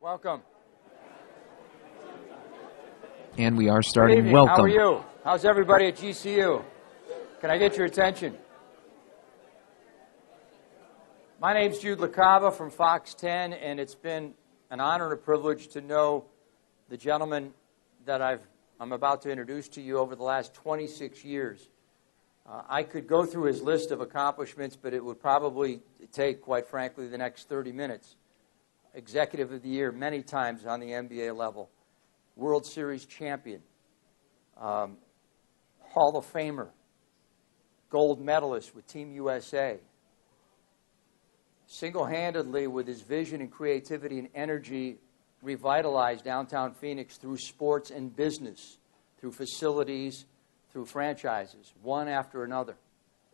Welcome. And we are Good starting. evening. Welcome. How are you? How's everybody at GCU? Can I get your attention? My name's Jude La Cava from Fox 10, and it's been an honor and a privilege to know the gentleman that I'm about to introduce to you over the last 26 years. I could go through his list of accomplishments, but it would probably take, quite frankly, the next 30 minutes. Executive of the Year many times on the NBA level. World Series champion. Hall of Famer. Gold medalist with Team USA. Single-handedly, with his vision and creativity and energy, revitalized downtown Phoenix through sports and business, through facilities, through franchises, one after another,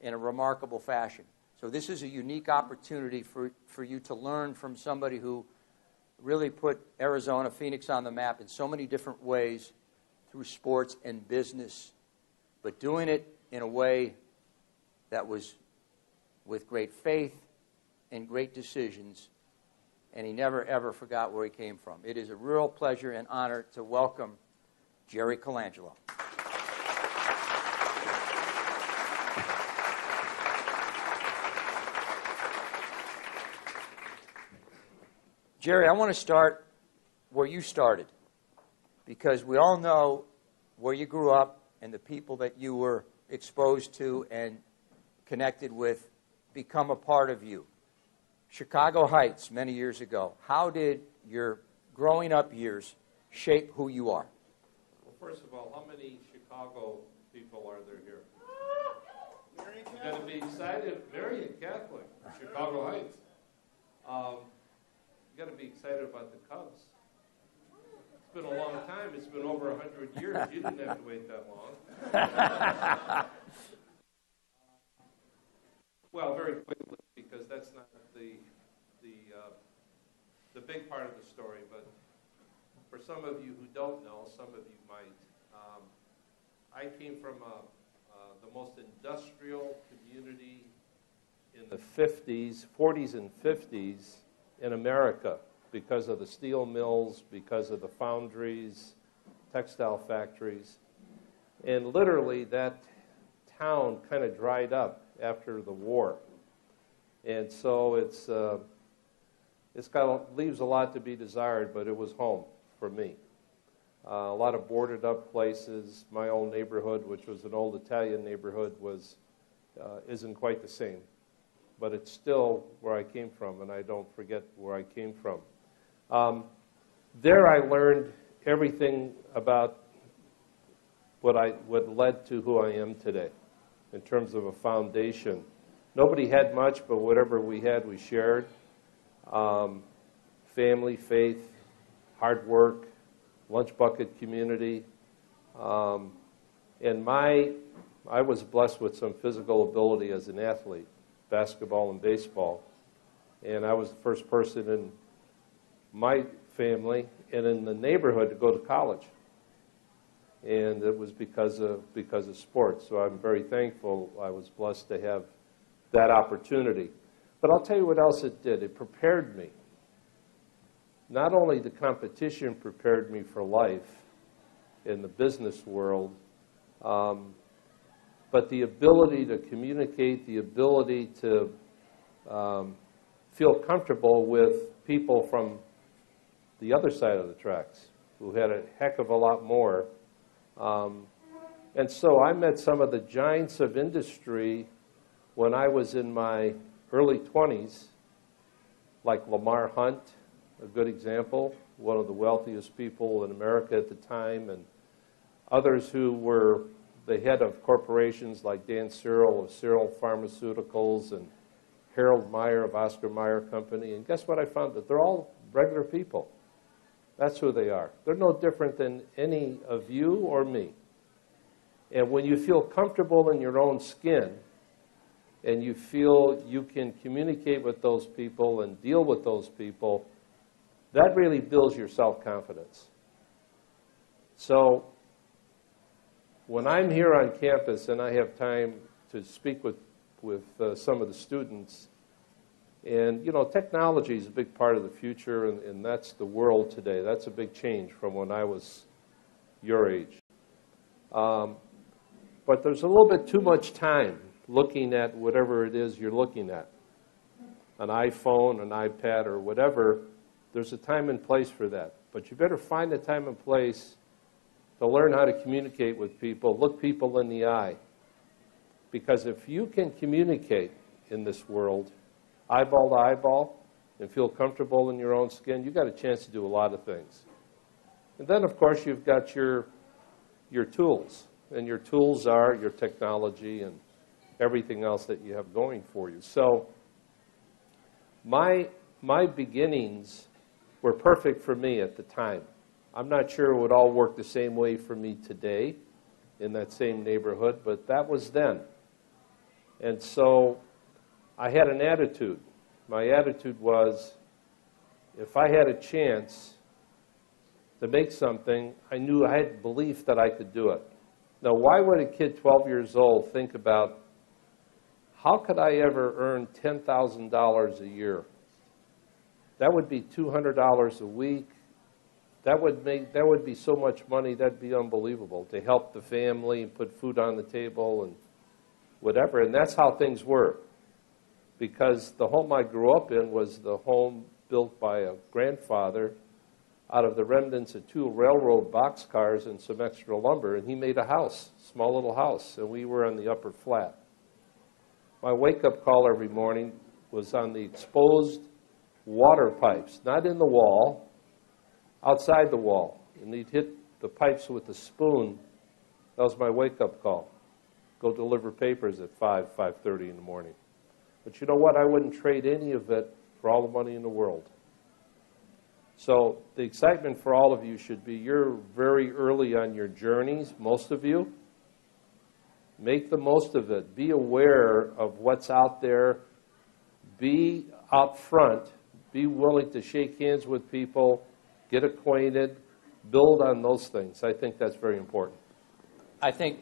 in a remarkable fashion. So this is a unique opportunity for you to learn from somebody who really put Arizona, Phoenix on the map in so many different ways through sports and business, but doing it in a way that was with great faith and great decisions, and he never, ever forgot where he came from. It is a real pleasure and honor to welcome Jerry Colangelo. Jerry, I want to start where you started, because we all know where you grew up and the people that you were exposed to and connected with become a part of you. Chicago Heights, many years ago. How did your growing up years shape who you are? Well, first of all, how many Chicago people are there here? You're going to be excited. Very Catholic, Chicago Heights. You got to be excited about the Cubs. It's been a long time. It's been over 100 years. You didn't have to wait that long. Well, very quickly, because that's not the big part of the story, but for some of you who don't know, some of you might. I came from the most industrial community in the 40s and 50s in America, because of the steel mills, because of the foundries, textile factories. And literally that town kind of dried up after the war. And so leaves a lot to be desired, but it was home for me. A lot of boarded up places. My old neighborhood, which was an old Italian neighborhood, isn't quite the same. But it's still where I came from, and I don't forget where I came from. There I learned everything about what led to who I am today in terms of a foundation. Nobody had much, but whatever we had, we shared. Family, faith, hard work, lunch bucket community. And I was blessed with some physical ability as an athlete, basketball and baseball. And I was the first person in my family and in the neighborhood to go to college. And it was because of sports. So I'm very thankful I was blessed to have that opportunity. But I'll tell you what else it did. It prepared me. Not only the competition prepared me for life in the business world, but the ability to communicate, the ability to feel comfortable with people from the other side of the tracks who had a heck of a lot more. And so I met some of the giants of industry when I was in my early 20s, like Lamar Hunt, a good example, one of the wealthiest people in America at the time, and others who were the head of corporations like Dan Cyril of Cyril Pharmaceuticals and Harold Meyer of Oscar Mayer Company. And guess what I found? That they're all regular people. That's who they are. They're no different than any of you or me. And when you feel comfortable in your own skin and you feel you can communicate with those people and deal with those people, that really builds your self-confidence. So when I'm here on campus and I have time to speak with some of the students, And, you know, technology is a big part of the future, and that's the world today. That's a big change from when I was your age. But there's a little bit too much time looking at whatever it is you're looking at. An iPhone, an iPad, or whatever. There's a time and place for that. But you better find a time and place to learn how to communicate with people, look people in the eye. Because if you can communicate in this world, eyeball to eyeball, and feel comfortable in your own skin, you've got a chance to do a lot of things. And then, of course, you've got your tools. And your tools are your technology and everything else that you have going for you. So my beginnings were perfect for me at the time. I'm not sure it would all work the same way for me today in that same neighborhood, but that was then. And so I had an attitude. My attitude was, if I had a chance to make something, I knew I had belief that I could do it. Now, why would a kid 12 years old think about, how could I ever earn $10,000 a year? That would be $200 a week. That would be so much money, that'd be unbelievable, to help the family and put food on the table and whatever. And that's how things were. Because the home I grew up in was the home built by a grandfather out of the remnants of 2 railroad boxcars and some extra lumber, and he made a house, small little house, and we were on the upper flat. My wake-up call every morning was on the exposed water pipes, not in the wall, outside the wall. And he'd hit the pipes with a spoon. That was my wake-up call. Go deliver papers at 5:30 in the morning. But you know what? I wouldn't trade any of it for all the money in the world. So the excitement for all of you should be, you're very early on your journeys, most of you. Make the most of it. Be aware of what's out there. Be up front. Be willing to shake hands with people, get acquainted, build on those things. I think that's very important. I think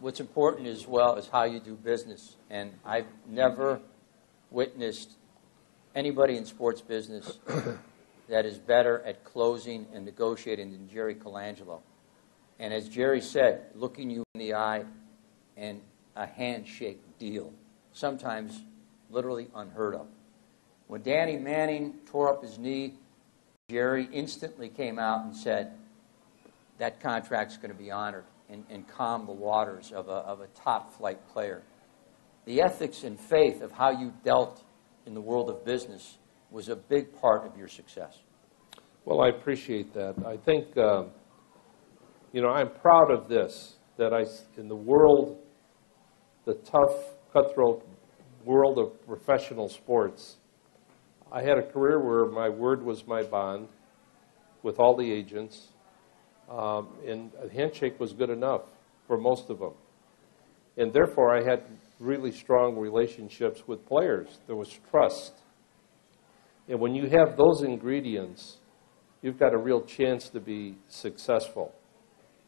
what's important as well is how you do business. And I've never witnessed anybody in sports business that is better at closing and negotiating than Jerry Colangelo. And as Jerry said, looking you in the eye and a handshake deal, sometimes literally unheard of. When Danny Manning tore up his knee, Jerry instantly came out and said, that contract's going to be honored, and calm the waters of a top-flight player. The ethics and faith of how you dealt in the world of business was a big part of your success. Well, I appreciate that. I think, I'm proud of this, that in the world, the tough, cutthroat world of professional sports, I had a career where my word was my bond with all the agents, and a handshake was good enough for most of them. And therefore, I had really strong relationships with players. There was trust. And when you have those ingredients, you've got a real chance to be successful.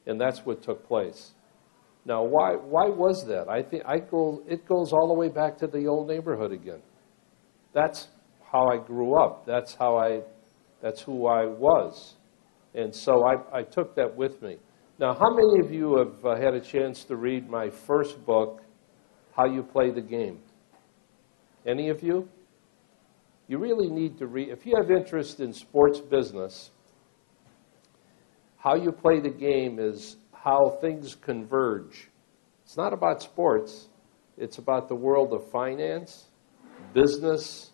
And that's what took place. Now, why was that? I think it goes all the way back to the old neighborhood again. That's how I grew up. That's who I was. And so I took that with me. Now, how many of you have had a chance to read my first book, How You Play the Game? Any of you? You really need to read. If you have interest in sports business, How You Play the Game is how things converge. It's not about sports. It's about the world of finance, business,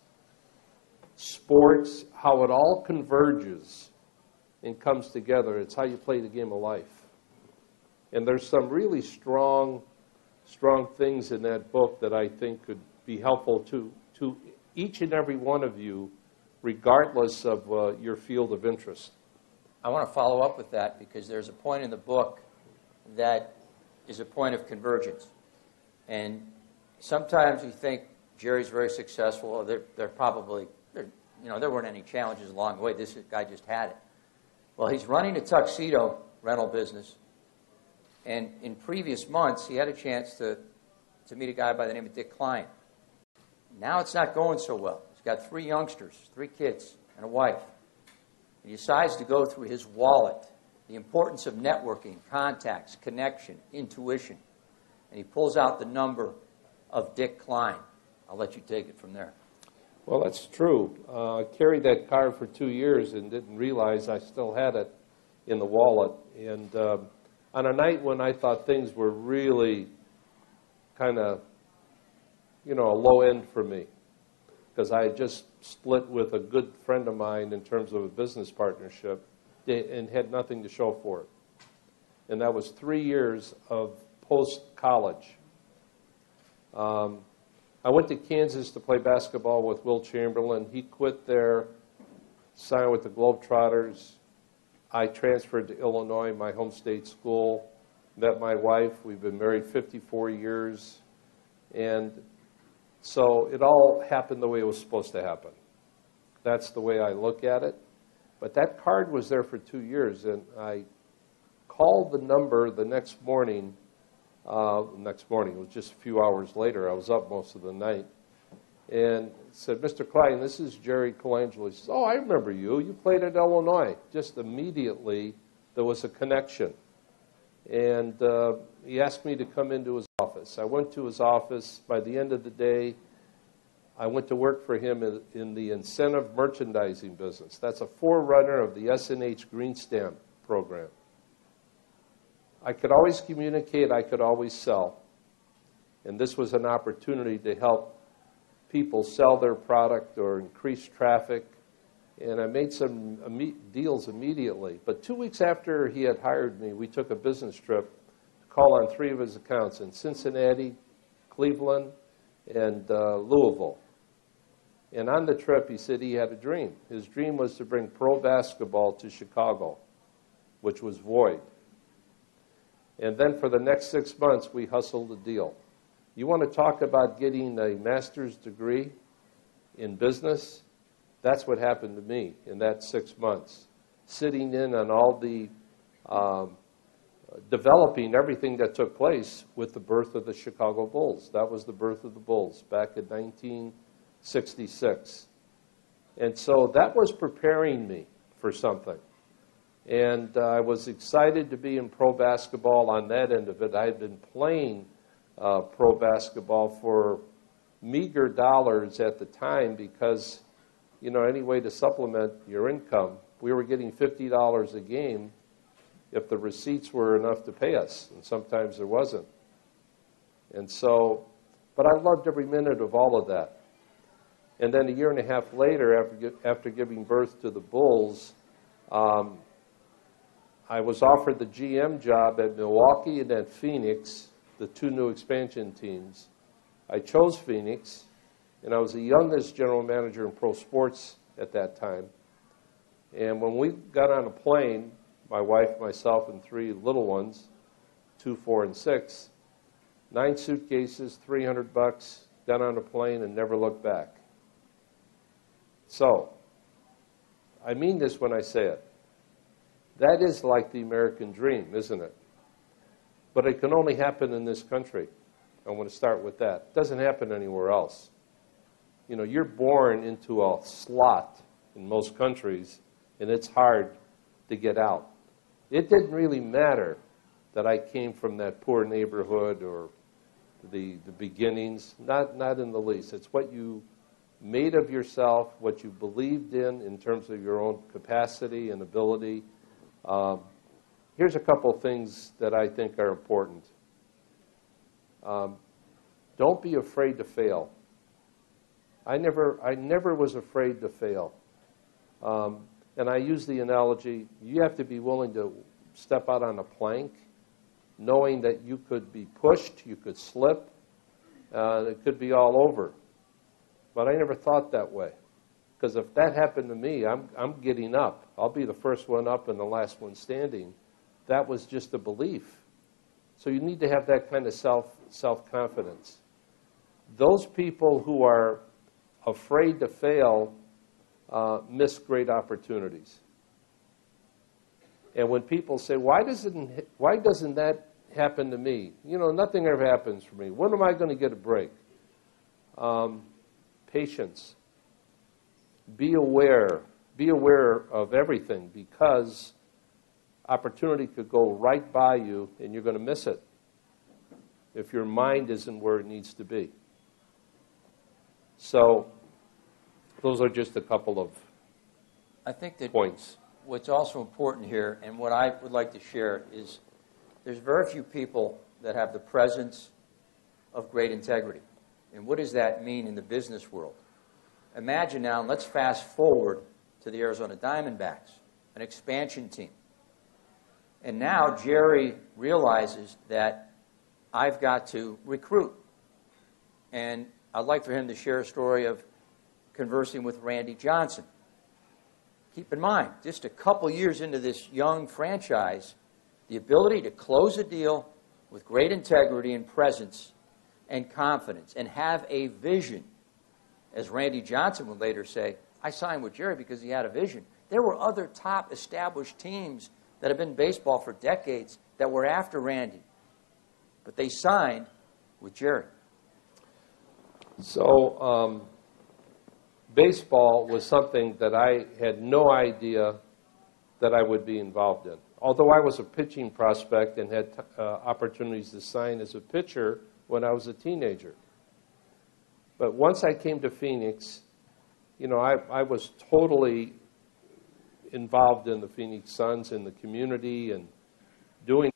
sports, how it all converges and comes together. It's how you play the game of life. And there's some really strong things in that book that I think could be helpful to each and every one of you, regardless of your field of interest. I want to follow up with that because there's a point in the book that is a point of convergence. And sometimes you think Jerry's very successful, or there weren't any challenges along the way. This guy just had it. Well, he's running a tuxedo rental business. And in previous months, he had a chance to meet a guy by the name of Dick Klein. Now it's not going so well. He's got 3 youngsters, 3 kids, and a wife. He decides to go through his wallet, the importance of networking, contacts, connection, intuition. And he pulls out the number of Dick Klein. I'll let you take it from there. Well, that's true. I carried that card for 2 years and didn't realize I still had it in the wallet. And on a night when I thought things were really kind of, a low end for me, because I had just split with a good friend of mine in terms of a business partnership and had nothing to show for it. And that was 3 years of post-college. I went to Kansas to play basketball with Will Chamberlain. He quit there, signed with the Globetrotters. I transferred to Illinois, my home state school, met my wife. We've been married 54 years. And so it all happened the way it was supposed to happen. That's the way I look at it. But that card was there for 2 years, and I called the number the next morning. It was just a few hours later. I was up most of the night. And said, Mr. Klein, this is Jerry Colangelo. He says, oh, I remember you. You played at Illinois. Just immediately, there was a connection. And he asked me to come into his office. I went to his office. By the end of the day, I went to work for him in the incentive merchandising business. That's a forerunner of the S&H Green Stamp program. I could always communicate. I could always sell. And this was an opportunity to help people sell their product or increase traffic. And I made some deals immediately. But 2 weeks after he had hired me, we took a business trip to call on 3 of his accounts in Cincinnati, Cleveland, and Louisville. And on the trip, he said he had a dream. His dream was to bring pro basketball to Chicago, which was void. And then for the next 6 months, we hustled a deal. You want to talk about getting a master's degree in business? That's what happened to me in that 6 months, sitting in on all the developing everything that took place with the birth of the Chicago Bulls. That was the birth of the Bulls back in 1966. And so that was preparing me for something. And I was excited to be in pro basketball on that end of it. I had been playing pro basketball for meager dollars at the time because, any way to supplement your income, we were getting $50 a game if the receipts were enough to pay us, and sometimes there wasn't. And so, but I loved every minute of all of that. And then a year and a half later, after giving birth to the Bulls, I was offered the GM job at Milwaukee and at Phoenix, the 2 new expansion teams. I chose Phoenix, and I was the youngest general manager in pro sports at that time. And when we got on a plane, my wife, myself, and 3 little ones, 2, 4, and 6, 9 suitcases, $300, got on a plane and never looked back. So, I mean this when I say it. That is like the American dream, isn't it? But it can only happen in this country. I want to start with that. It doesn't happen anywhere else. You're born into a slot in most countries, and it's hard to get out. It didn't really matter that I came from that poor neighborhood or the beginnings. Not in the least. It's what you made of yourself, what you believed in terms of your own capacity and ability. Here's a couple things that I think are important. Don't be afraid to fail. I never was afraid to fail. And I use the analogy, you have to be willing to step out on a plank, knowing that you could be pushed, you could slip, it could be all over. But I never thought that way. Because if that happened to me, I'm getting up. I'll be the first one up and the last one standing. That was just a belief. So you need to have that kind of self-confidence. Those people who are afraid to fail miss great opportunities. And when people say, why doesn't that happen to me? Nothing ever happens for me. When am I going to get a break? patience. Be aware of everything, because opportunity could go right by you and you're going to miss it if your mind isn't where it needs to be. So those are just a couple of I think that points. what's also important here, and what I would like to share, is there's very few people that have the presence of great integrity. And what does that mean in the business world? Imagine now, and let's fast forward to the Arizona Diamondbacks, an expansion team. And now Jerry realizes that I've got to recruit. And I'd like for him to share a story of conversing with Randy Johnson. Keep in mind, just a couple years into this young franchise, the ability to close a deal with great integrity and presence and confidence and have a vision. As Randy Johnson would later say, I signed with Jerry because he had a vision. There were other top established teams that have been in baseball for decades that were after Randy, but they signed with Jerry. So baseball was something that I had no idea that I would be involved in. Although I was a pitching prospect and had opportunities to sign as a pitcher when I was a teenager. But once I came to Phoenix, you know, I was totally involved in the Phoenix Suns, in the community, and doing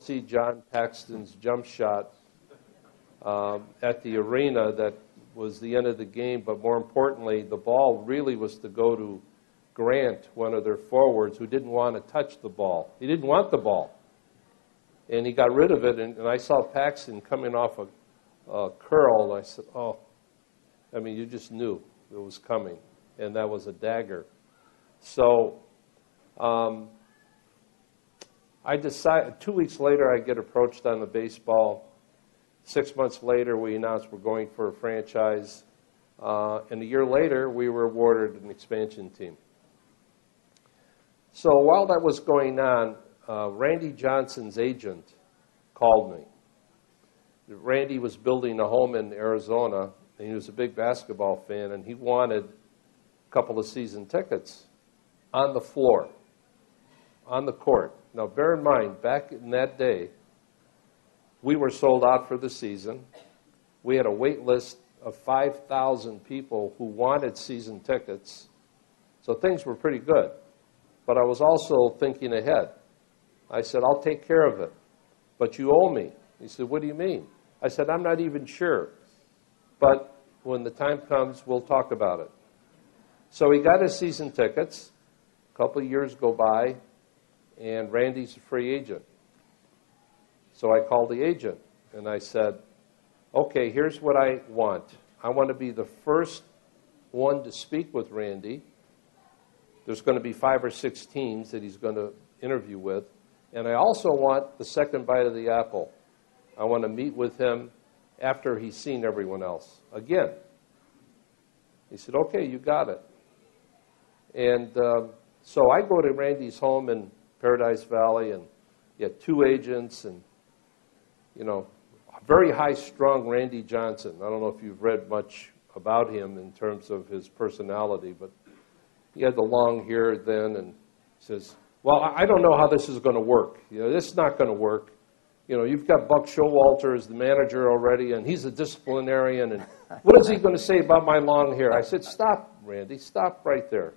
see John Paxton's jump shot at the arena. That was the end of the game, but more importantly, the ball really was to go to Grant, one of their forwards, who didn't want to touch the ball. He didn't want the ball, and he got rid of it, and I saw Paxton coming off a curl, and I said, oh, I mean, you just knew it was coming, and that was a dagger. So I decided, 2 weeks later, I get approached on the baseball. 6 months later, we announced we're going for a franchise. And a year later, we were awarded an expansion team. So while that was going on, Randy Johnson's agent called me. Randy was building a home in Arizona, and he was a big basketball fan, and he wanted a couple of season tickets on the floor, on the court. Now, bear in mind, back in that day, we were sold out for the season. We had a wait list of 5,000 people who wanted season tickets, so things were pretty good. But I was also thinking ahead. I said, I'll take care of it, but you owe me. He said, what do you mean? I said, I'm not even sure, but when the time comes, we'll talk about it. So he got his season tickets. A couple of years go by, and Randy's a free agent. So I called the agent, and I said, okay, here's what I want. I want to be the first one to speak with Randy. There's going to be 5 or 6 teams that he's going to interview with. And I also want the second bite of the apple. I want to meet with him after he's seen everyone else again. He said, okay, you got it. And so I go to Randy's home in Paradise Valley, and he had 2 agents, and, you know, very high-strung Randy Johnson. I don't know if you've read much about him in terms of his personality, but he had the long hair then, and says, well, I don't know how this is going to work. You know, this is not going to work. You know, you've got Buck Showalter as the manager already, and he's a disciplinarian, and what is he going to say about my long hair? I said, stop, Randy, stop right there,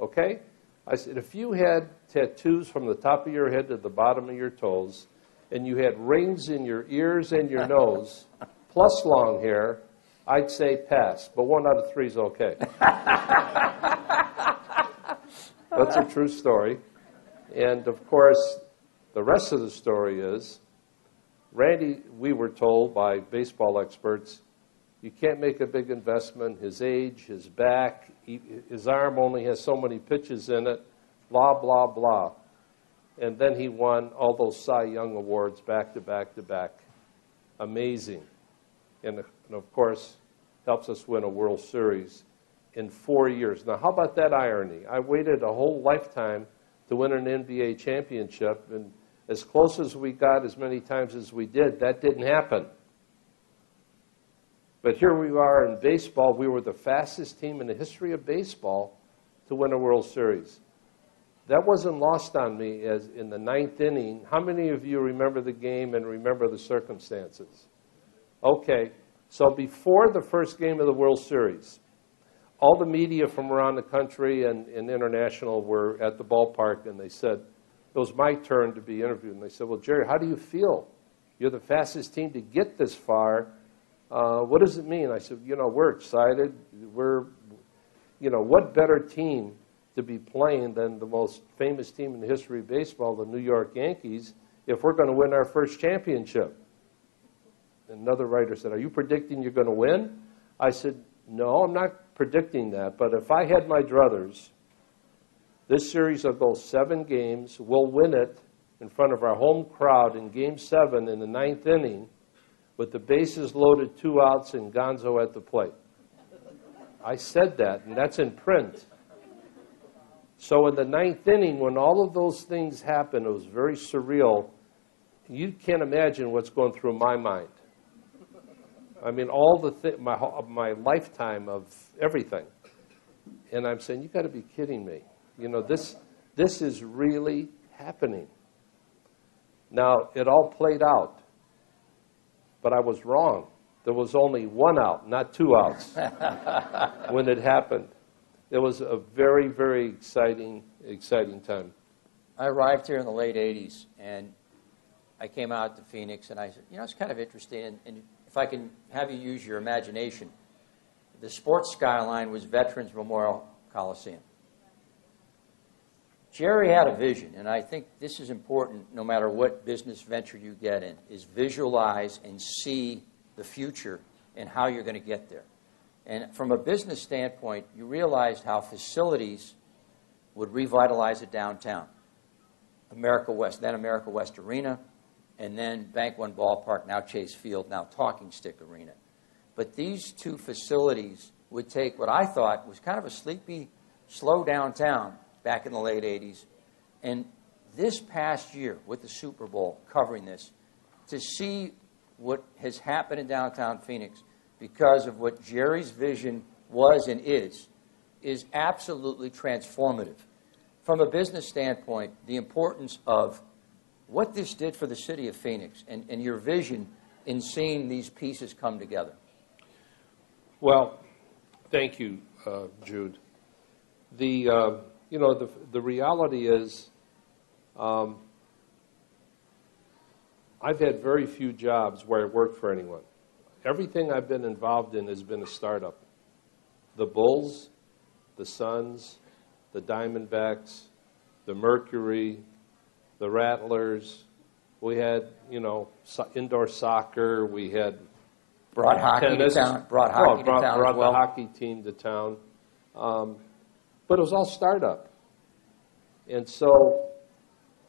okay? I said, if you had tattoos from the top of your head to the bottom of your toes, and you had rings in your ears and your nose, plus long hair, I'd say pass, but 1 out of 3 is okay. That's a true story. And, of course, the rest of the story is, Randy, we were told by baseball experts, you can't make a big investment. His age, his back, his arm only has so many pitches in it, blah, blah, blah. And then he won all those Cy Young awards back to back to back. Amazing. And of course, helps us win a World Series in 4 years. Now, how about that irony? I waited a whole lifetime to win an NBA championship, and as close as we got, as many times as we did, that didn't happen. But here we are in baseball. We were the fastest team in the history of baseball to win a World Series. That wasn't lost on me as in the ninth inning. How many of you remember the game and remember the circumstances? Okay, so before the first game of the World Series, all the media from around the country and international were at the ballpark, and they said, it was my turn to be interviewed. And they said, well, Jerry, how do you feel? You're the fastest team to get this far. What does it mean? I said, we're excited. What better team to be playing than the most famous team in the history of baseball, the New York Yankees, if we're going to win our first championship? And another writer said, are you predicting you're going to win? I said, no, I'm not predicting that. But if I had my druthers, this series of those 7 games, we'll win it in front of our home crowd in Game 7 in the 9th inning with the bases loaded, 2 outs, and Gonzo at the plate. I said that, and that's in print. So in the 9th inning, when all of those things happened, it was very surreal. You can't imagine what's going through my mind. I mean, my lifetime of everything. And I'm saying, you got to be kidding me. This is really happening. Now, it all played out, but I was wrong. There was only 1 out, not 2 outs, when it happened. It was a very, very exciting time. I arrived here in the late 80s, and I came out to Phoenix, and I said, it's kind of interesting, and if I can have you use your imagination, the sports skyline was Veterans Memorial Coliseum. Jerry had a vision, and I think this is important no matter what business venture you get in, is visualize and see the future and how you're going to get there. And from a business standpoint, you realized how facilities would revitalize a downtown. America West, then America West Arena, and then Bank One Ballpark, now Chase Field, now Talking Stick Arena. But these 2 facilities would take what I thought was kind of a sleepy, slow downtown back in the late 80s. And this past year, with the Super Bowl covering this, to see what has happened in downtown Phoenix because of what Jerry's vision was and is absolutely transformative. From a business standpoint, the importance of what this did for the city of Phoenix and your vision in seeing these pieces come together. Well, thank you, Jude. The reality is I've had very few jobs where I worked for anyone. Everything I've been involved in has been a startup. The Bulls, the Suns, the Diamondbacks, the Mercury, the Rattlers. We had, indoor soccer. We had brought hockey to town. Brought the hockey team to town. But it was all startup. And so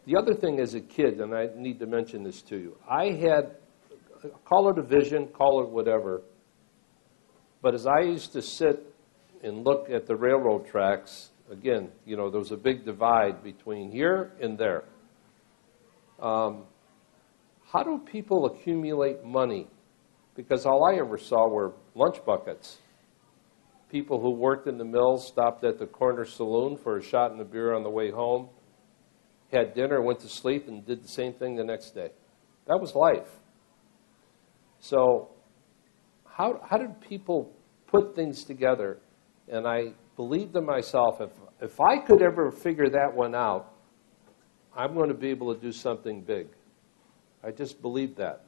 the other thing as a kid, and I need to mention this to you, I had, call it a vision, call it whatever, but as I used to sit and look at the railroad tracks, again, there was a big divide between here and there. How do people accumulate money? Because all I ever saw were lunch buckets. People who worked in the mills stopped at the corner saloon for a shot in the beer on the way home, had dinner, went to sleep, and did the same thing the next day. That was life. So how did people put things together? And I believed to myself, if I could ever figure that one out, I'm going to be able to do something big. I just believed that.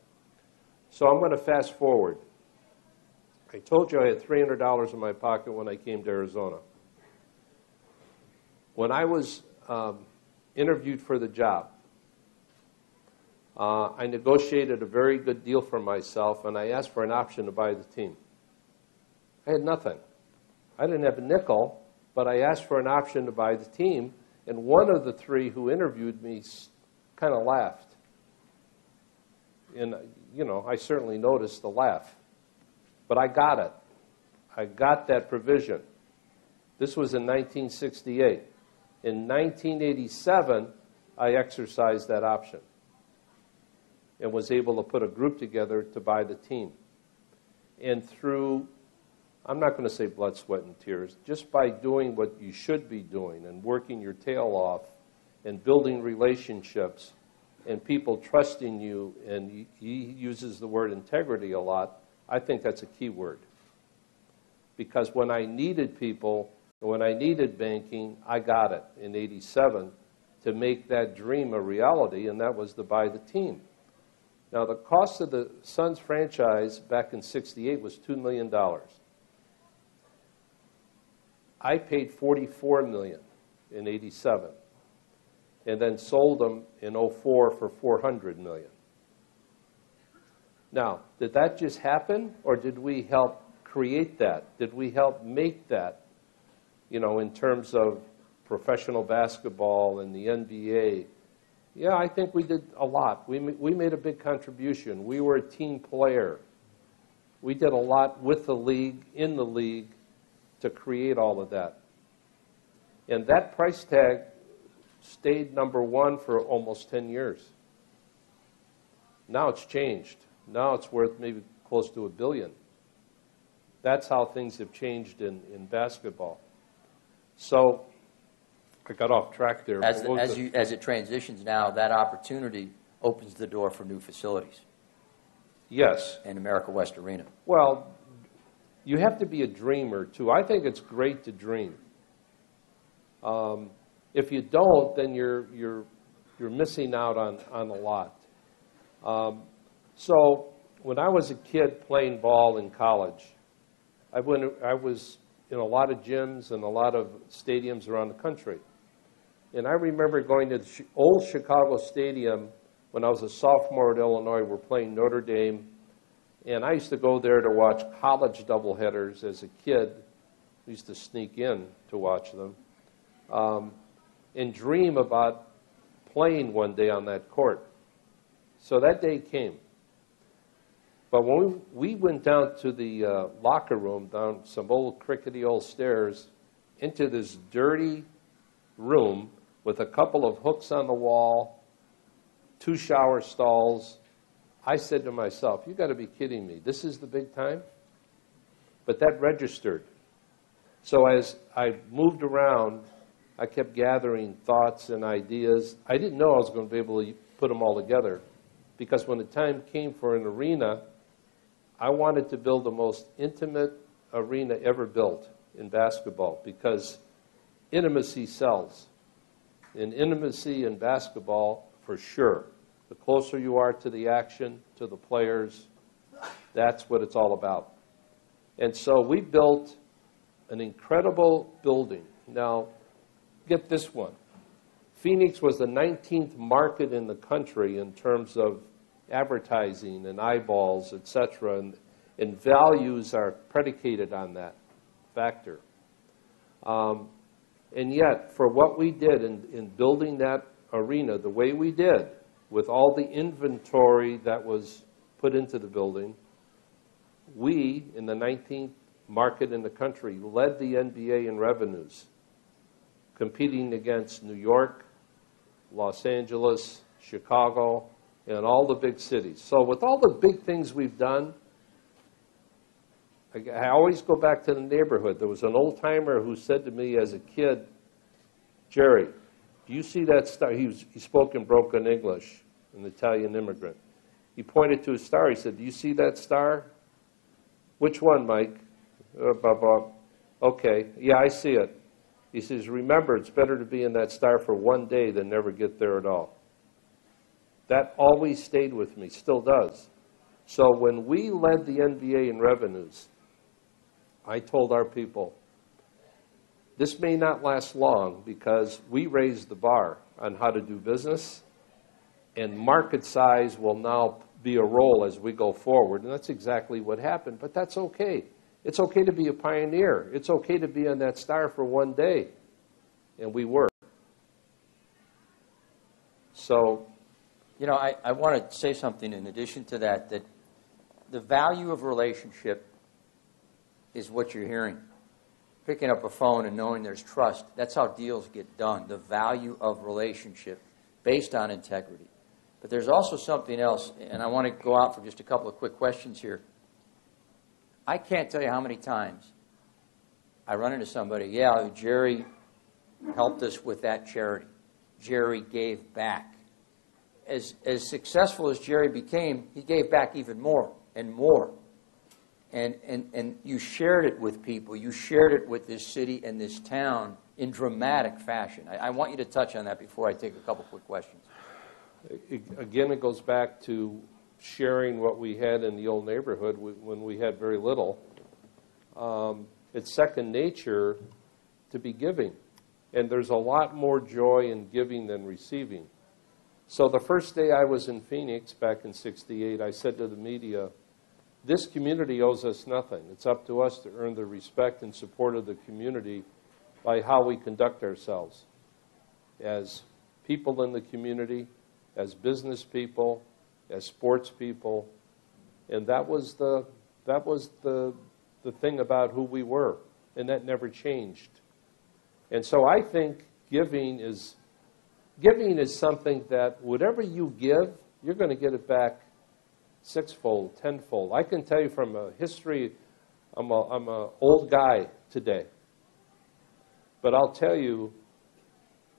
So I'm going to fast forward. I told you I had $300 in my pocket when I came to Arizona. When I was interviewed for the job, I negotiated a very good deal for myself, and I asked for an option to buy the team. I had nothing. I didn't have a nickel, but I asked for an option to buy the team, and one of the three who interviewed me kind of laughed. And, you know, I certainly noticed the laugh. But I got it. I got that provision. This was in 1968. In 1987, I exercised that option and was able to put a group together to buy the team. And through, I'm not going to say blood, sweat, and tears, just by doing what you should be doing and working your tail off and building relationships and people trusting you, and he uses the word integrity a lot, I think that's a key word. Because when I needed people, when I needed banking, I got it in '87 to make that dream a reality, and that was to buy the team. Now, the cost of the Suns franchise back in '68 was $2 million. I paid $44 million in '87, and then sold them in '04 for $400 million. Now, did that just happen, or did we help create that? Did we help make that, you know, in terms of professional basketball and the NBA? Yeah, I think we did a lot. We made a big contribution. We were a team player. We did a lot with the league, in the league, to create all of that. And that price tag stayed #1 for almost 10 years. Now it's changed. Now it's worth maybe close to $1 billion. That's how things have changed in basketball. So I got off track there. As it transitions now, that opportunity opens the door for new facilities. Yes. In America West Arena. Well, you have to be a dreamer, too. I think it's great to dream. If you don't, then you're missing out on a lot. So when I was a kid playing ball in college, I was in a lot of gyms and a lot of stadiums around the country. And I remember going to the old Chicago Stadium when I was a sophomore at Illinois. We're playing Notre Dame. And I used to go there to watch college doubleheaders as a kid. I used to sneak in to watch them. And dream about playing one day on that court. So that day came. But when we went down to the locker room, down some old crickety old stairs, into this dirty room with a couple of hooks on the wall, 2 shower stalls, I said to myself, you got to be kidding me. This is the big time? But that registered. So as I moved around, I kept gathering thoughts and ideas. I didn't know I was going to be able to put them all together, because when the time came for an arena, I wanted to build the most intimate arena ever built in basketball, because intimacy sells. And intimacy in basketball, for sure. The closer you are to the action, to the players, that's what it's all about. And so we built an incredible building. Now, get this one. Phoenix was the 19th market in the country in terms of advertising and eyeballs, et cetera, and values are predicated on that factor. And yet, for what we did in building that arena the way we did, with all the inventory that was put into the building, we, in the 19th market in the country, led the NBA in revenues, competing against New York, Los Angeles, Chicago, and all the big cities. So with all the big things we've done, I always go back to the neighborhood. There was an old-timer who said to me as a kid, Jerry, do you see that star? He spoke in broken English, an Italian immigrant. He pointed to a star. He said, do you see that star? Which one, Mike? Okay, yeah, I see it. He says, remember, it's better to be in that star for one day than never get there at all. That always stayed with me, still does. So when we led the NBA in revenues, I told our people, this may not last long, because we raised the bar on how to do business, and market size will now be a role as we go forward. And that's exactly what happened, but that's okay. It's okay to be a pioneer. It's okay to be on that star for one day. And we were. So, you know, I want to say something in addition to that, that the value of relationship is what you're hearing. Picking up a phone and knowing there's trust, that's how deals get done, the value of relationship based on integrity. But there's also something else, and I want to go out for just a couple of quick questions here. I can't tell you how many times I run into somebody, yeah, Jerry helped us with that charity. Jerry gave back. As successful as Jerry became, he gave back even more and more. And you shared it with people. You shared it with this city and this town in dramatic fashion. I want you to touch on that before I take a couple quick questions. Again, it goes back to sharing what we had in the old neighborhood when we had very little. It's second nature to be giving. And there's a lot more joy in giving than receiving. So the first day I was in Phoenix back in '68, I said to the media, this community owes us nothing. It's up to us to earn the respect and support of the community by how we conduct ourselves as people in the community, as business people, as sports people. And that was the thing about who we were. And that never changed. And so I think giving is something that whatever you give, you're going to get it back sixfold, tenfold. I can tell you from a history, I'm an old guy today. But I'll tell you,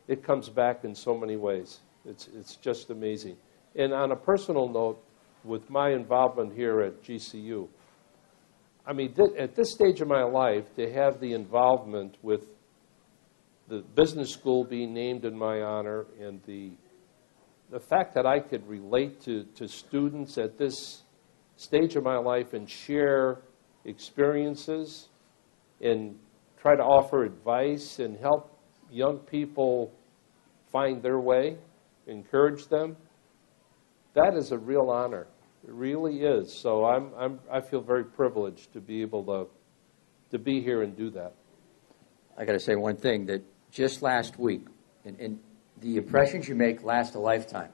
it comes back in so many ways. It's just amazing. And on a personal note, with my involvement here at GCU, I mean, at this stage of my life, to have the involvement with the business school being named in my honor and the fact that I could relate to students at this stage of my life and share experiences and try to offer advice and help young people find their way, encourage them, that is a real honor. It really is. So I feel very privileged to be able to be here and do that. I got to say one thing, that just last week, and the impressions you make last a lifetime.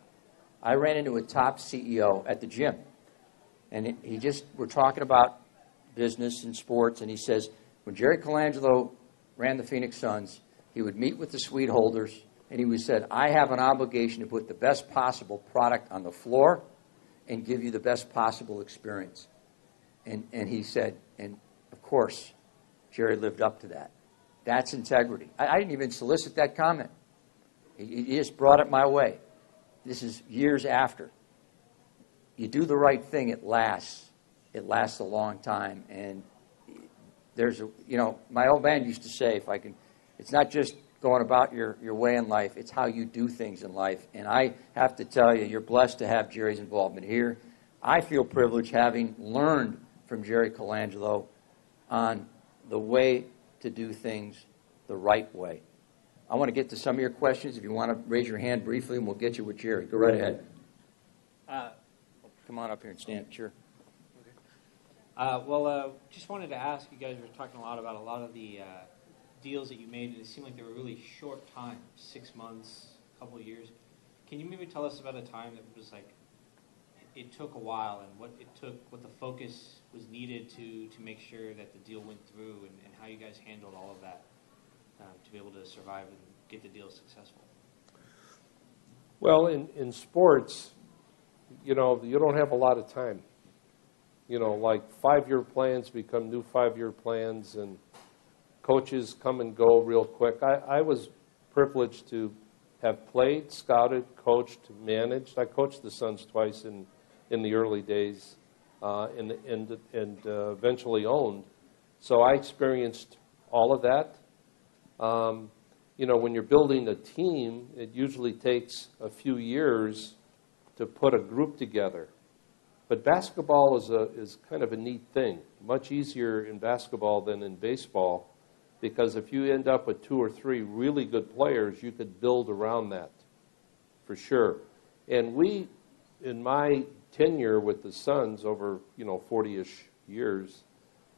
I ran into a top CEO at the gym, and we're talking about business and sports, and he says, when Jerry Colangelo ran the Phoenix Suns, he would meet with the suite holders, and he said, I have an obligation to put the best possible product on the floor and give you the best possible experience. And he said, and of course, Jerry lived up to that. That's integrity. I didn't even solicit that comment. He just brought it my way. This is years after. You do the right thing, it lasts. It lasts a long time. And my old man used to say, it's not just going about your way in life, it's how you do things in life. And I have to tell you, you're blessed to have Jerry's involvement here. I feel privileged having learned from Jerry Colangelo on the way to do things the right way. I want to get to some of your questions. If you want to raise your hand briefly, and we'll get you with Jerry. Go right ahead. Come on up here and stand. Sure. Just wanted to ask, you guys were talking a lot of the deals that you made, and it seemed like they were really short time, 6 months, a couple of years. Can you maybe tell us about a time that was like, it took a while, and what the focus was needed to make sure that the deal went through, and how you guys handled all of that to be able to survive and get the deal successful? Well, in sports, you don't have a lot of time. Like 5-year plans become new 5-year plans, and coaches come and go real quick. I was privileged to have played, scouted, coached, managed. I coached the Suns twice in the early days and eventually owned. So I experienced all of that. When you're building a team, it usually takes a few years to put a group together. But basketball is kind of a neat thing, much easier in basketball than in baseball, because if you end up with 2 or 3 really good players, you could build around that, for sure. And in my tenure with the Suns over 40-ish years,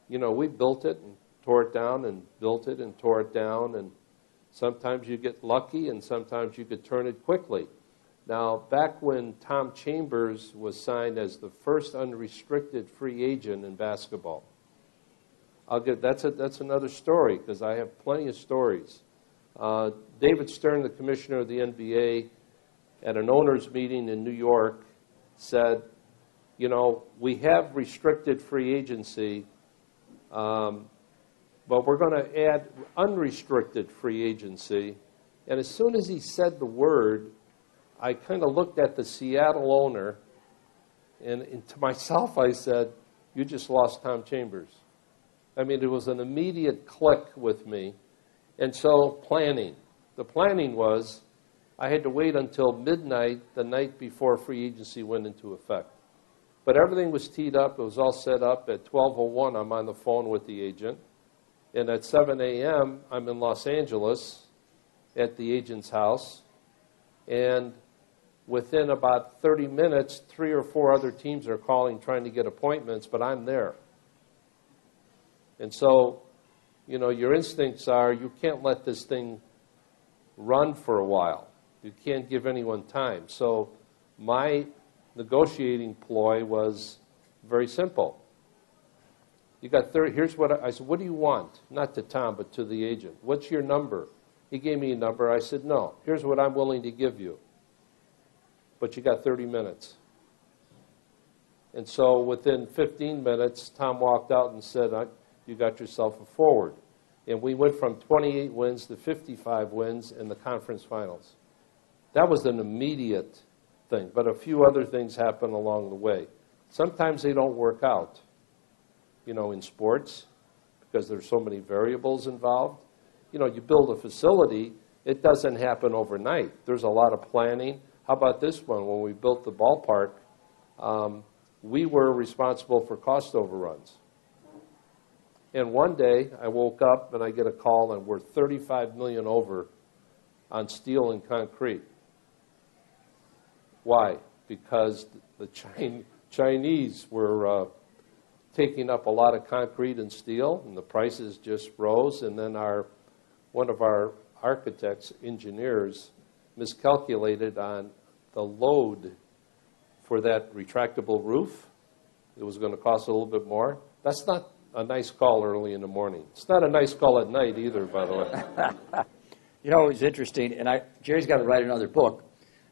you know, we built it and tore it down and built it and tore it down, and sometimes you get lucky and sometimes you could turn it quickly. Now, back when Tom Chambers was signed as the first unrestricted free agent in basketball, that's another story, because I have plenty of stories. David Stern, the commissioner of the NBA, at an owners meeting in New York, said, you know, we have restricted free agency, but we're going to add unrestricted free agency. And as soon as he said the word, I kind of looked at the Seattle owner, and to myself I said, you just lost Tom Chambers. I mean, it was an immediate click with me. And so planning. The planning was I had to wait until midnight the night before free agency went into effect. But everything was teed up. It was all set up. At 12:01, I'm on the phone with the agent. And at 7 a.m., I'm in Los Angeles at the agent's house. And within about 30 minutes, 3 or 4 other teams are calling, trying to get appointments, but I'm there. And so, you know, your instincts are you can't let this thing run for a while. You can't give anyone time. So my negotiating ploy was very simple. You got 30, here's what I said, what do you want? Not to Tom, but to the agent. What's your number? He gave me a number. I said, no, here's what I'm willing to give you. But you got 30 minutes. And so within 15 minutes, Tom walked out and said, you got yourself a forward. And we went from 28 wins to 55 wins in the conference finals. That was an immediate thing, but a few other things happened along the way. Sometimes they don't work out, you know, in sports, because there's so many variables involved. You know, you build a facility, it doesn't happen overnight. There's a lot of planning. How about this one? When we built the ballpark, we were responsible for cost overruns. And one day, I woke up and I get a call and we're $35 million over on steel and concrete. Why? Because the Chinese were taking up a lot of concrete and steel, and the prices just rose. And then one of our architects, engineers, miscalculated on the load for that retractable roof. It was going to cost a little bit more. That's not a nice call early in the morning. It's not a nice call at night either, by the way. You know, it was interesting, and Jerry's got to write another book.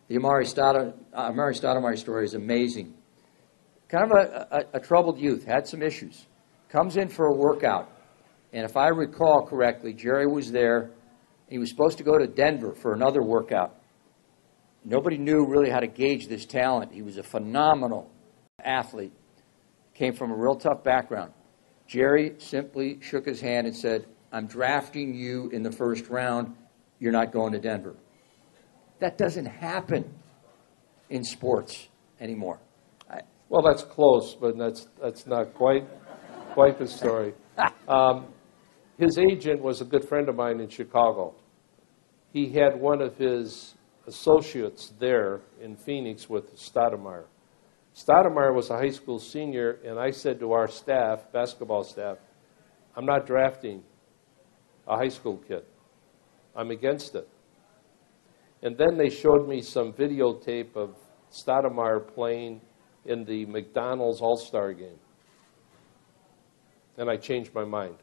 The Amari Stoudemire story is amazing. Kind of a troubled youth, had some issues. Comes in for a workout, and if I recall correctly, Jerry was there. He was supposed to go to Denver for another workout. Nobody knew really how to gauge this talent. He was a phenomenal athlete, came from a real tough background. Jerry simply shook his hand and said, I'm drafting you in the first round. You're not going to Denver. That doesn't happen in sports anymore. Well, that's close, but that's not quite the story. His agent was a good friend of mine in Chicago. He had one of his associates there in Phoenix with Stoudemire. Stoudemire was a high school senior, and I said to our staff, basketball staff, I'm not drafting a high school kid. I'm against it. And then they showed me some videotape of Stoudemire playing in the McDonald's All-Star game. And I changed my mind.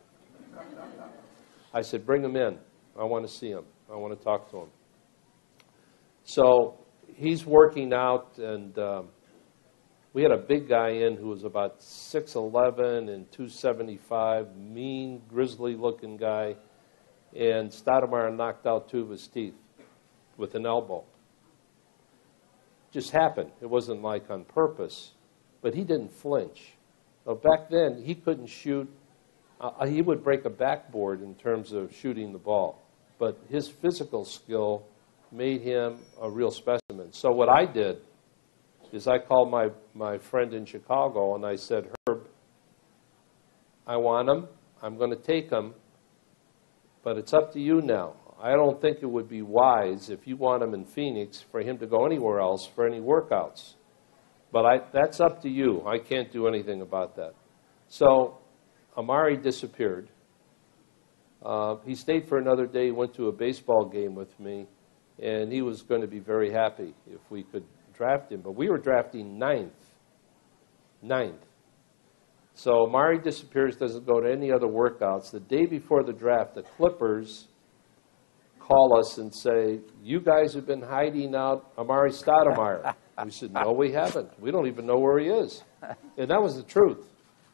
I said, bring him in. I want to see him. I want to talk to him. So he's working out, and we had a big guy in who was about 6'11" and 275, mean, grizzly-looking guy, and Stoudemire knocked out 2 of his teeth with an elbow. Just happened. It wasn't like on purpose, but he didn't flinch. Now, back then, he couldn't shoot. He would break a backboard in terms of shooting the ball, but his physical skill made him a real specimen. So what I did is I called my friend in Chicago, and I said, Herb, I want him. I'm going to take him, but it's up to you now. I don't think it would be wise, if you want him in Phoenix, for him to go anywhere else for any workouts. But that's up to you. I can't do anything about that. So Amari disappeared. He stayed for another day, went to a baseball game with me, and he was going to be very happy if we could draft him. But we were drafting ninth. So Amari disappears, doesn't go to any other workouts. The day before the draft, the Clippers call us and say, you guys have been hiding out Amari Stoudemire. We said, no, we haven't. We don't even know where he is. And that was the truth.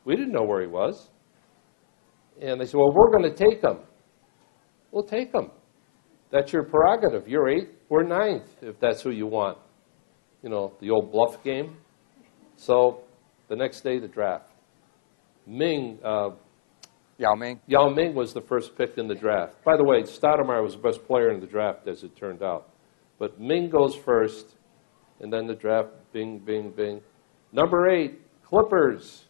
We didn't know where he was. And they said, well, we're going to take him. We'll take him. That's your prerogative. You're 8, we're 9th, if that's who you want. You know, the old bluff game. So the next day, the draft. Yao Ming. Yao Ming was the first pick in the draft. By the way, Stoudemire was the best player in the draft, as it turned out. But Ming goes first, and then the draft, bing, bing, bing. Number 8, Clippers.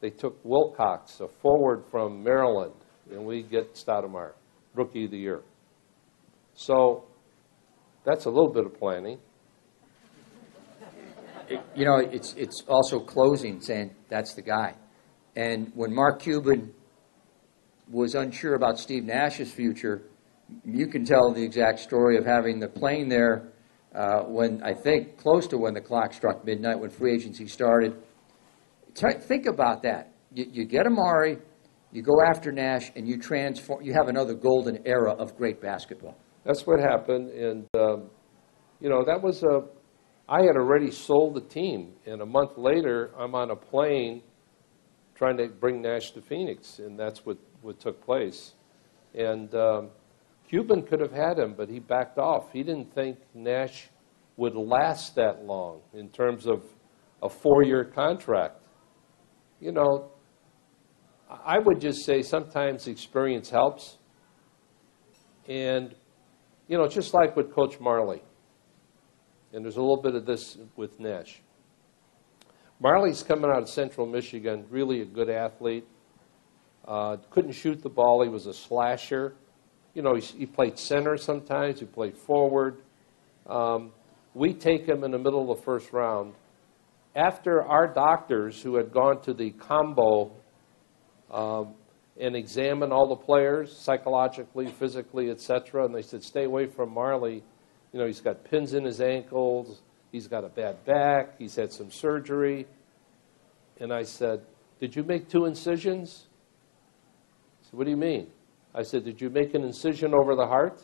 They took Wilcox, a forward from Maryland, and we get Stoudemire, Rookie of the Year. So that's a little bit of planning. You know, it's also closing, saying that's the guy. And when Mark Cuban was unsure about Steve Nash's future, you can tell the exact story of having the plane there when, I think, close to when the clock struck midnight, when free agency started. Think about that. You get Amari, you go after Nash, and you transform. You have another golden era of great basketball. That's what happened, and you know, that was I had already sold the team, and a month later, I'm on a plane trying to bring Nash to Phoenix, and that's what took place. And Cuban could have had him, but he backed off. He didn't think Nash would last that long in terms of a 4-year contract. You know, I would just say sometimes experience helps. And, you know, just like with Coach Marley, and there's a little bit of this with Nash. Marley's coming out of Central Michigan, really a good athlete. Couldn't shoot the ball. He was a slasher. You know, he played center sometimes. He played forward. We take him in the middle of the first round. After our doctors, who had gone to the combo and examined all the players psychologically, physically, etc., and they said, stay away from Marley. You know, he's got pins in his ankles. He's got a bad back. He's had some surgery. And I said, did you make 2 incisions? He said, what do you mean? I said, did you make an incision over the heart?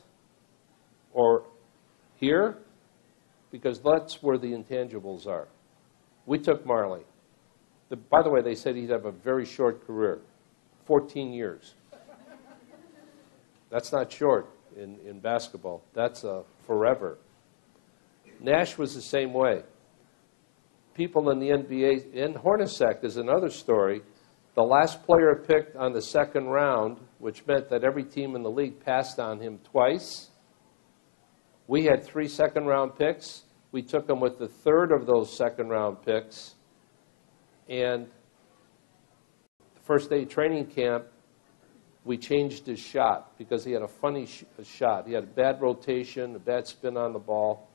Or here? Because that's where the intangibles are. We took Marley. By the way, they said he'd have a very short career, 14 years. That's not short in basketball. That's forever. Nash was the same way. People in the NBA, and Hornacek is another story. The last player picked on the second round, which meant that every team in the league passed on him twice. We had 3 second-round picks. We took him with the third of those second-round picks. And the first day of training camp, we changed his shot because he had a funny shot. He had a bad rotation, a bad spin on the ball.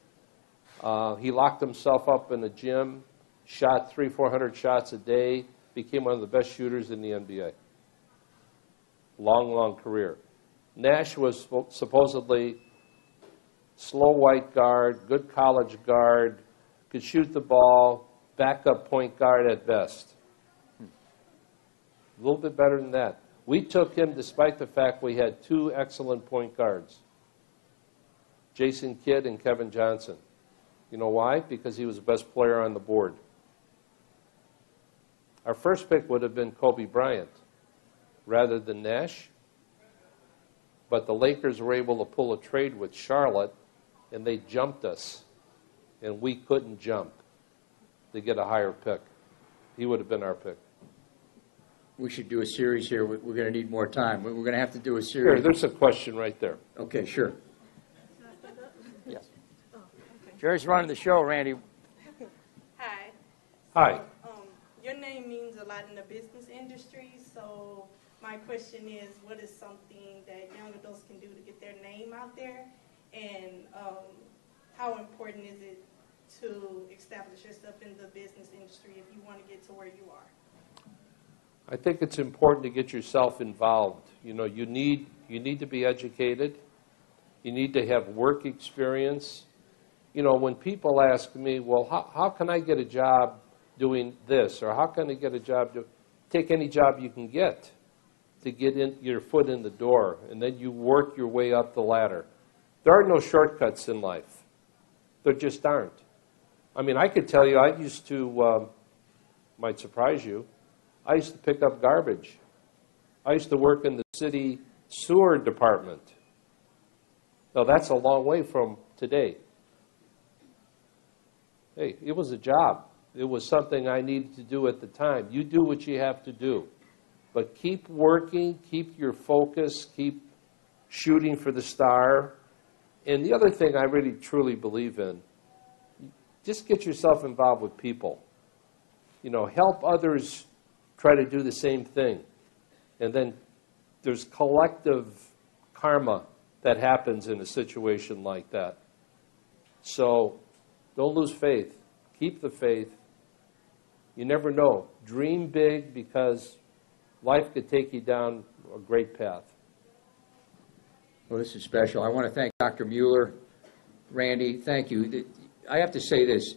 He locked himself up in the gym, shot 300-400 shots a day, became one of the best shooters in the NBA. Long career. Nash was supposedly slow white guard, good college guard, could shoot the ball, backup point guard at best. A little bit better than that. We took him despite the fact we had 2 excellent point guards, Jason Kidd and Kevin Johnson. You know why? Because he was the best player on the board. Our first pick would have been Kobe Bryant rather than Nash, but the Lakers were able to pull a trade with Charlotte, and they jumped us, and we couldn't jump to get a higher pick. He would have been our pick. We should do a series here. We're going to need more time. We're going to have to do a Here, series. there's a question right there. Okay, sure. Yes. Jerry's running the show, Randy. Hi. Hi. Your name means a lot in the business industry, so my question is, what is something that young adults can do to get their name out there? And how important is it to establish yourself in the business industry if you want to get to where you are? I think it's important to get yourself involved. You know, you need to be educated. You need to have work experience. You know, when people ask me, well, how can I get a job doing this? Or how can I get a job? Take any job you can get to get your foot in the door, and then you work your way up the ladder. There are no shortcuts in life. There just aren't. I mean, I could tell you, I used to, might surprise you, I used to pick up garbage. I used to work in the city sewer department. Now, that's a long way from today. Hey, it was a job. It was something I needed to do at the time. You do what you have to do. But keep working, keep your focus, keep shooting for the star. And the other thing I really truly believe in, just get yourself involved with people. You know, help others try to do the same thing. And then there's collective karma that happens in a situation like that. So don't lose faith. Keep the faith. You never know. Dream big, because life could take you down a great path. Well, this is special. I want to thank Dr. Mueller. Randy, thank you. I have to say this.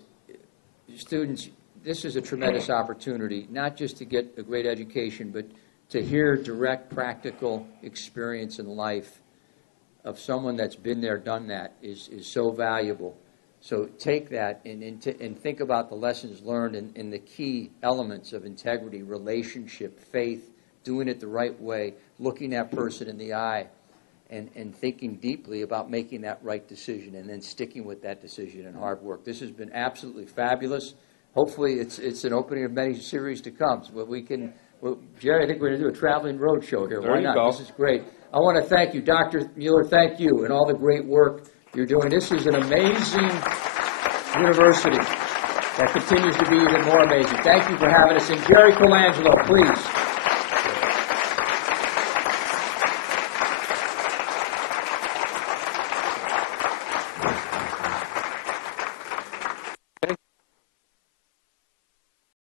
Students, this is a tremendous opportunity, not just to get a great education, but to hear direct, practical experience in life of someone that's been there, done that, is so valuable. So take that and think about the lessons learned and the key elements of integrity, relationship, faith, doing it the right way, looking that person in the eye, and thinking deeply about making that right decision, and then sticking with that decision and hard work. This has been absolutely fabulous. Hopefully it's an opening of many series to come. So we can, Jerry, I think we're going to do a traveling road show here. Why not? Go. This is great. I want to thank you, Dr. Mueller. Thank you, and all the great work you're doing. This is an amazing university that continues to be even more amazing. Thank you for having us. And Jerry Colangelo, please.